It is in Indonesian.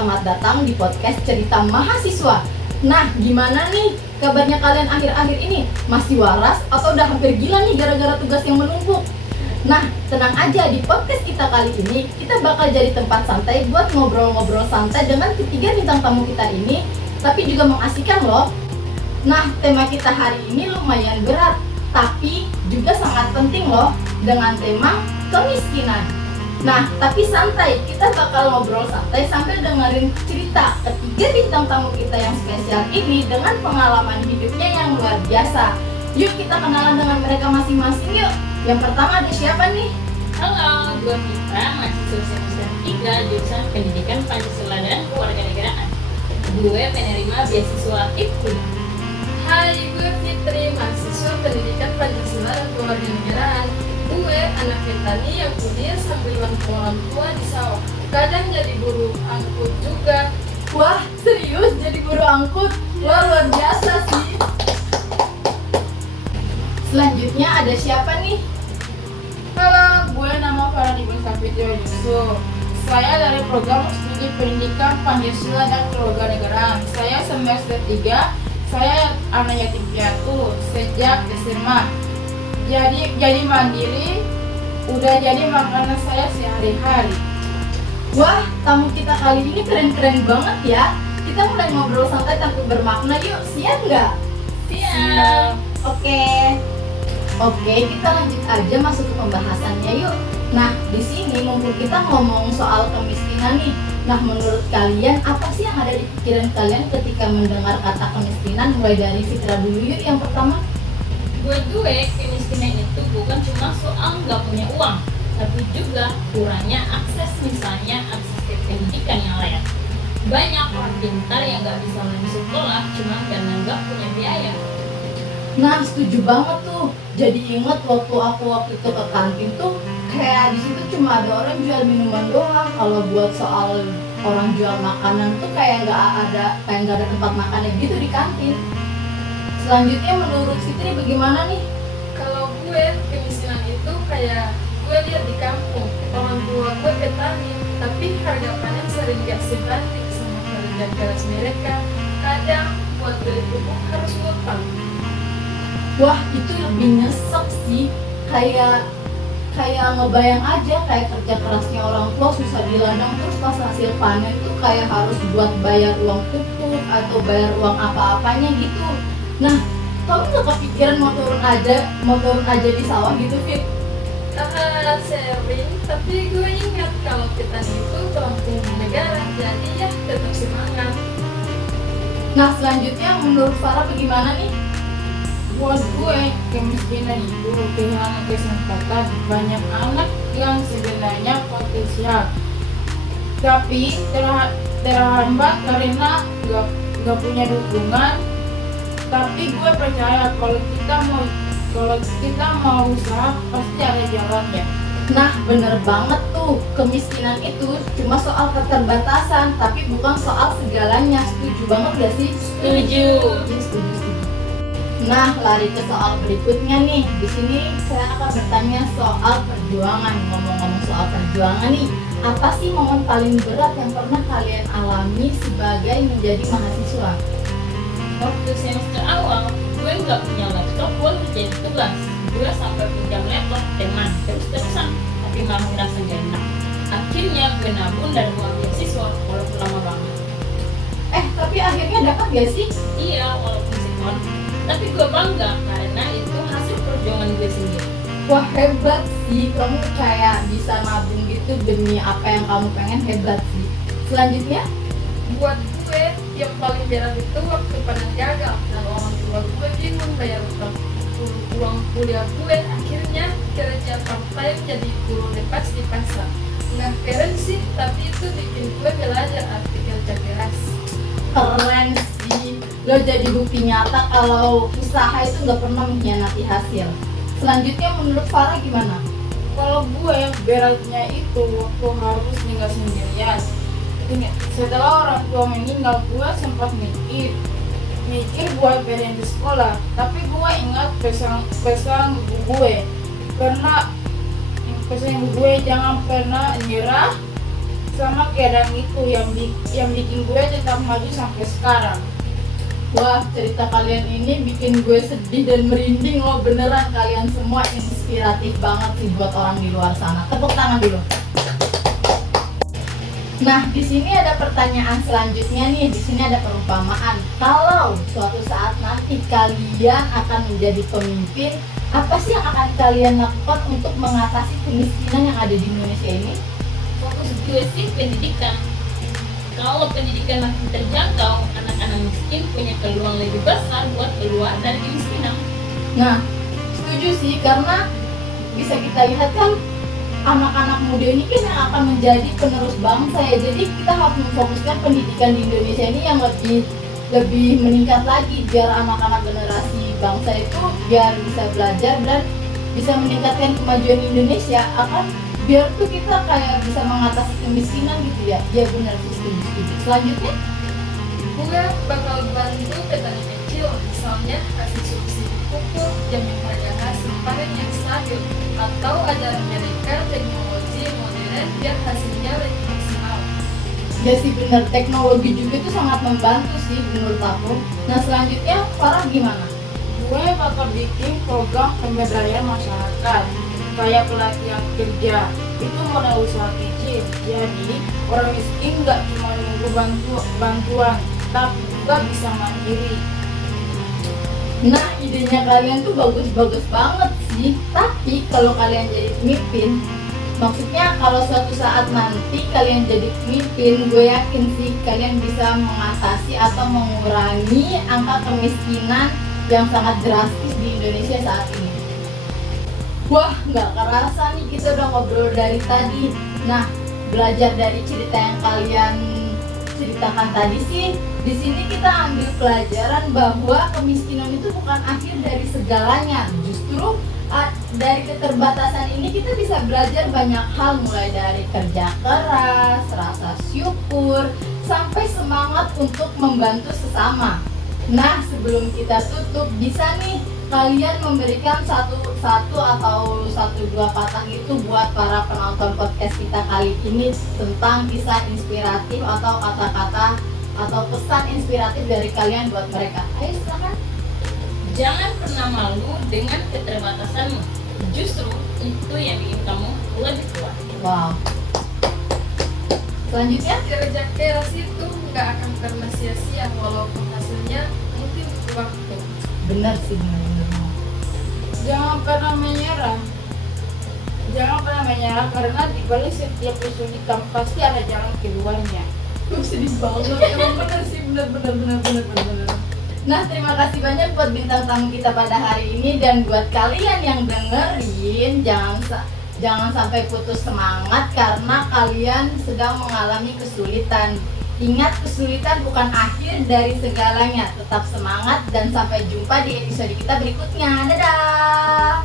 selamat datang di podcast Cerita Mahasiswa. Nah, gimana nih kabarnya kalian akhir-akhir ini? Masih waras atau udah hampir gila nih gara-gara tugas yang menumpuk? Nah, tenang aja, di podcast kita kali ini kita bakal jadi tempat santai buat ngobrol-ngobrol santai dengan ketiga bintang tamu kita ini, tapi juga mengasihkan loh. Nah, tema kita hari ini lumayan berat, tapi juga sangat penting loh, dengan tema kemiskinan. Nah, tapi santai, kita bakal ngobrol santai sambil dengerin cerita ketiga bintang tamu kita yang spesial ini dengan pengalaman hidupnya yang luar biasa. Yuk kita kenalan dengan mereka masing-masing yuk. Yang pertama ada siapa nih? Halo, gue Fitra, mahasiswa semester 3 jurusan Pendidikan Pancasila dan Kewarganegaraan. Gue penerima beasiswa IPKUI. Hai, gue Fitri, mahasiswa Pendidikan Pancasila dan Kewarganegaraan. Gue anak petani yang kuliah sambil bantu orang tua di sawah. Kadang jadi buruh angkut juga. Wah, serius jadi buruh angkut? Wah, luar biasa sih. Selanjutnya ada siapa nih? Halo, gue nama Faradi Safitri Yusuf. Saya dari program studi Pendidikan Pancasila dan Kewarganegaraan. Saya semester 3. Saya anak yatim piatu sejak SMA. Jadi mandiri, udah jadi makanan saya sehari-hari. Wah, tamu kita kali ini keren-keren banget ya. Kita mulai ngobrol santai tapi bermakna yuk, siap nggak? Siap. Oke, kita lanjut aja masuk ke pembahasannya yuk. Nah, di sini mumpung kita ngomong soal kemiskinan nih. Nah, menurut kalian apa sih yang ada di pikiran kalian ketika mendengar kata kemiskinan? Mulai dari Fitra dulu yuk yang pertama. Buat gue, kemiskinan itu bukan cuma soal nggak punya uang, tapi juga kurangnya akses, misalnya akses ke pendidikan yang layak. Banyak orang pintar yang nggak bisa lanjut sekolah cuma karena nggak punya biaya. Nah, setuju banget tuh. Jadi inget waktu itu ke kantin tuh, kayak di situ cuma ada orang jual minuman doang. Kalau buat soal orang jual makanan tuh kayak nggak ada tempat makannya gitu di kantin. Selanjutnya menurut Fitri bagaimana nih? Kalau gue, kemiskinan itu kayak gue lihat di kampung. Orang tua gue petani, tapi harga panen sering gak sebanding sama kerja keras mereka. Kadang buat beli pupuk harus ngutang. Wah, itu lebih nyesek sih. Kayak ngebayang aja kayak kerja kerasnya orang tua susah di ladang, terus pas hasil panen tuh kayak harus buat bayar uang pupuk atau bayar uang apa-apanya gitu. Nah, kamu nggak kepikiran mau turun aja di sawah gitu, Fit? Sering, tapi gue ingat kalau petani itu pelampung negara, jadi ya tetap semangat. Nah, selanjutnya menurut Farah bagaimana nih? Buat gue, kemiskinan itu kehilangan kesempatan banyak anak yang sebenarnya potensial, tapi terhambat karena gak punya dukungan. Tapi gue percaya kalau kita mau usaha pasti ada jalannya. Nah, bener banget tuh. Kemiskinan itu cuma soal keterbatasan, tapi bukan soal segalanya. Setuju banget gak sih? Setuju. Ya, setuju. Nah, lari ke soal berikutnya nih. Di sini saya akan bertanya soal perjuangan. Ngomong-ngomong soal perjuangan nih, apa sih momen paling berat yang pernah kalian alami sebagai menjadi mahasiswa? Waktu semester awal, gue nggak punya laptop buat kerjain tugas. Gue sampai pinjam laptop teman terus-terusan, tapi malah ngerasa gak enak. Akhirnya gue nabung dan uang beasiswa walaupun lama banget. Tapi akhirnya dapat gak sih? Iya, walaupun sekon, tapi gue bangga karena itu hasil perjuangan gue sendiri. Wah, hebat sih. Kamu kayak bisa nabung gitu demi apa yang kamu pengen, hebat sih. Selanjutnya? Buat gue, yang paling berat itu waktu panen gagal dan orang tua gue bingung bayar uang kuliah gue. Akhirnya kerja part-time jadi guru lepas di pasar. Nggak keren sih, tapi itu bikin gue belajar arti kerja keras. Keren sih. Lo jadi bukti nyata kalau usaha itu nggak pernah mengkhianati hasil. Selanjutnya menurut Farah gimana? Kalau gue, beratnya itu waktu harus tinggal sendirian. Setelah orang tua meninggal, gue sempat mikir buat berhenti sekolah. Tapi gue ingat pesan ibu gue, pesan ibu gue jangan pernah nyerah, sama keadaan itu yang bikin gue tetap maju sampai sekarang. Wah, cerita kalian ini bikin gue sedih dan merinding loh. Beneran kalian semua inspiratif banget sih buat orang di luar sana. Tepuk tangan dulu. Nah, di sini ada pertanyaan selanjutnya nih. Di sini ada perumpamaan. Kalau suatu saat nanti kalian akan menjadi pemimpin, apa sih yang akan kalian lakukan untuk mengatasi kemiskinan yang ada di Indonesia ini? Fokus gue sih pendidikan. Kalau pendidikan makin terjangkau, anak-anak miskin punya peluang lebih besar buat keluar dari kemiskinan. Nah, setuju sih, karena bisa kita lihat kan anak-anak muda ini kan yang akan menjadi penerus bangsa ya. Jadi kita harus memfokuskan pendidikan di Indonesia ini yang lebih meningkat lagi, biar anak-anak generasi bangsa itu biar bisa belajar dan bisa meningkatkan kemajuan Indonesia. Biar tuh kita kayak bisa mengatasi kemiskinan gitu ya. Ya benar sih, setuju. Selanjutnya, Gue bakal bantu petani kecil, misalnya kasih subsidi pupuk, jamin harga hasil panen yang stabil, atau ajaran mereka teknologi modern biar hasilnya lebih maksimal. ya sih benar, teknologi juga itu sangat membantu sih menurut aku. Nah selanjutnya, Farah gimana? Gue bakal bikin program pemberdayaan masyarakat kayak pelatihan kerja, itu modal usaha kecil. Jadi orang miskin nggak cuma nunggu bantuan, tapi juga bisa mandiri. Nah, idenya kalian tuh bagus-bagus banget sih. Tapi kalau kalian jadi pemimpin, maksudnya kalau suatu saat nanti kalian jadi pemimpin, gue yakin sih kalian bisa mengatasi atau mengurangi angka kemiskinan yang sangat drastis di Indonesia saat ini. Wah, nggak kerasa nih kita udah ngobrol dari tadi. Nah, belajar dari cerita yang kalian ceritakan tadi sih, di sini kita ambil pelajaran bahwa kemiskinan itu bukan akhir dari segalanya. Justru dari keterbatasan ini kita bisa belajar banyak hal, mulai dari kerja keras, rasa syukur, sampai semangat untuk membantu sesama. Nah, sebelum kita tutup, bisa nih kalian memberikan satu atau dua patah itu buat para penonton podcast kita kali ini tentang kisah inspiratif atau kata-kata atau pesan inspiratif dari kalian buat mereka. Ayo silakan. Jangan pernah malu dengan keterbatasanmu. Justru itu yang bikin kamu lebih kuat. Wow. Selanjutnya, Kerja keras itu nggak akan pernah sia-sia walaupun hasilnya mungkin butuh waktu. benar sih, benar. Jangan pernah menyerah. Karena di balik setiap kesulitan pasti ada jalan keluarnya. Sedih banget, emang bener sih, bener. Nah, terima kasih banyak buat bintang tamu kita pada hari ini. Dan buat kalian yang dengerin, jangan sampai putus semangat karena kalian sedang mengalami kesulitan. Ingat, kesulitan bukan akhir dari segalanya. Tetap semangat dan sampai jumpa di episode kita berikutnya. Dadah.